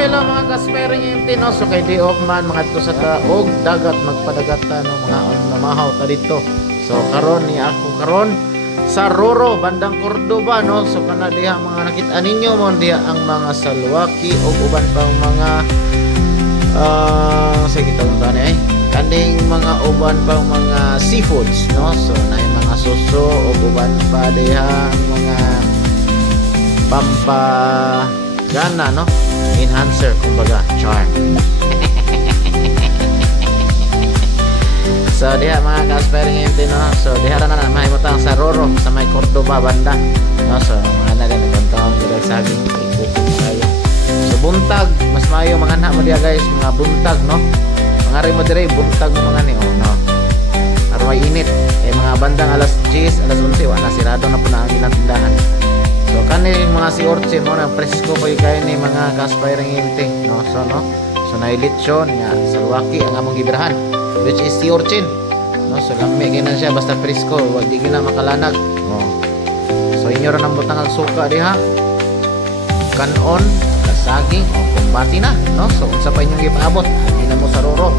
hello mga kaspering inti no. So kay di off man mga dito sa taog dagat magpadagata no mga namahaw ta dito. So karon ni ako karon sa Roro bandang Cordoba no. So kana diha mga nakita ninyo mo diha ang mga salwaki o uban pang mga sige kita unta ni kaning mga uban pang mga seafoods no. So naay mga suso o uban pa diha ang mga pampagana no, enhancer kumbaga, charm. So diha mga ka-aspiring no, so diha ra na mahimutang sa Roro sa may Cordoba banda no. So mga na din kontong direk saging ikutin kayo. So buntag mas maayo mga anak mo diha guys, mga buntag no, mga rimo dire buntag mo mga ni oh no, aron may init mga bandang alas 10 alas 11 wala sirado na po na ang ilang tindahan. So kani mga si Orchin mo na presko pa kayo ni mga ka-aspiring inti no. So no, so nailitsyon nga salwaki ang among gibrahan which is si Orchin no. So lami ginan siya basta presko wag di gina makalanag oh. So inyo ra nang butang ang suka diha kanon kasaging o kumbati na no. So unsa pa inyong gipaabot hindi na mo sa Roro